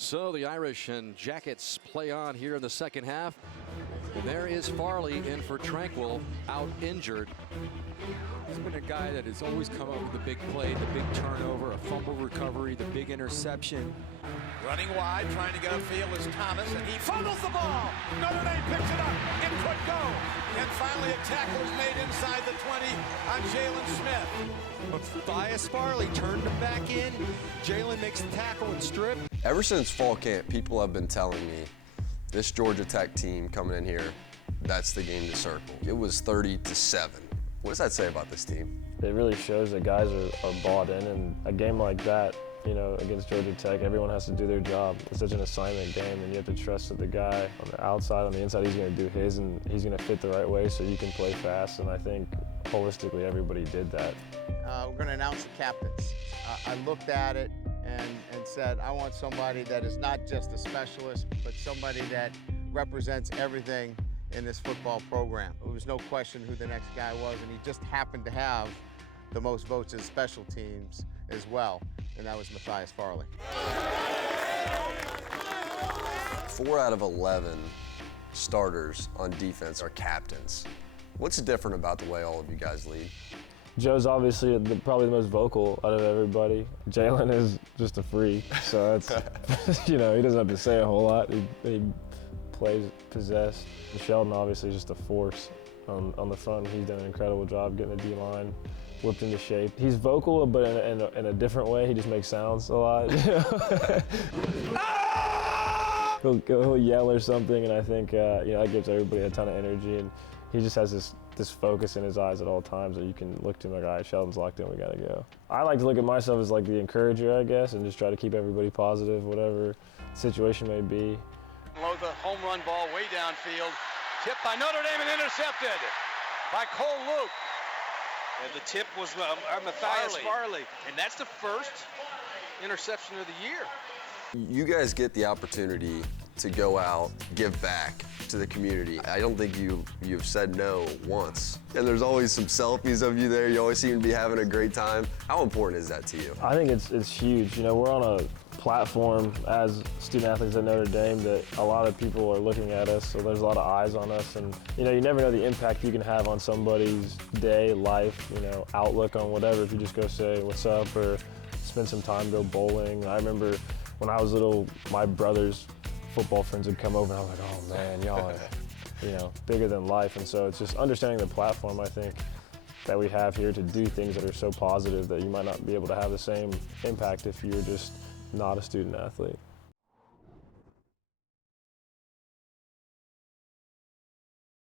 So the Irish and Jackets play on here in the second half. And there is Farley in for Tranquil, out injured. He's been a guy that has always come up with the big play, the big turnover, a fumble recovery, the big interception. Running wide, trying to get upfield is Thomas, and he fumbles the ball. Notre Dame picks it up. It could go. And finally, a tackle is made inside the 20 on Jalen Smith. Matthias Farley turned him back in. Jalen makes the tackle and strip. Ever since fall camp, people have been telling me this Georgia Tech team coming in here, that's the game to circle. It was 30-7. What does that say about this team? It really shows that guys are bought in, and a game like that, you know, against Georgia Tech, everyone has to do their job. It's such an assignment game, and you have to trust that the guy on the outside, on the inside, he's going to do his, and he's going to fit the right way so you can play fast, and I think holistically everybody did that. We're going to announce the captains. I looked at it and said, I want somebody that is not just a specialist, but somebody that represents everything in this football program. There was no question who the next guy was, and he just happened to have the most votes as special teams as well, and that was Matthias Farley. 4 out of 11 starters on defense are captains. What's different about the way all of you guys lead? Joe's obviously probably the most vocal out of everybody. Jalen is just a freak, so it's, you know, he doesn't have to say a whole lot. He plays possessed. Sheldon obviously is just a force on the front. He's done an incredible job getting the D-line whipped into shape. He's vocal, but in a different way. He just makes sounds a lot. He'll yell or something, and I think you know, that gives everybody a ton of energy. And he just has this focus in his eyes at all times that you can look to him like, all right, Sheldon's locked in, we gotta go. I like to look at myself as like the encourager, I guess, and just try to keep everybody positive, whatever the situation may be. Below the home run ball way downfield. Tipped by Notre Dame and intercepted by Cole Luke. And the tip was Matthias Farley. And that's the first interception of the year. You guys get the opportunity to go out, give back to the community. I don't think you've said no once. And there's always some selfies of you there. You always seem to be having a great time. How important is that to you? I think it's huge. You know, we're on a platform as student athletes at Notre Dame that a lot of people are looking at us, so there's a lot of eyes on us, and you know, you never know the impact you can have on somebody's day, life, you know, outlook on whatever if you just go say what's up or spend some time, go bowling. I remember when I was little, my brother's football friends would come over and I was like, oh man, y'all are, you know, bigger than life. And so it's just understanding the platform, I think, that we have here to do things that are so positive that you might not be able to have the same impact if you're just not a student athlete.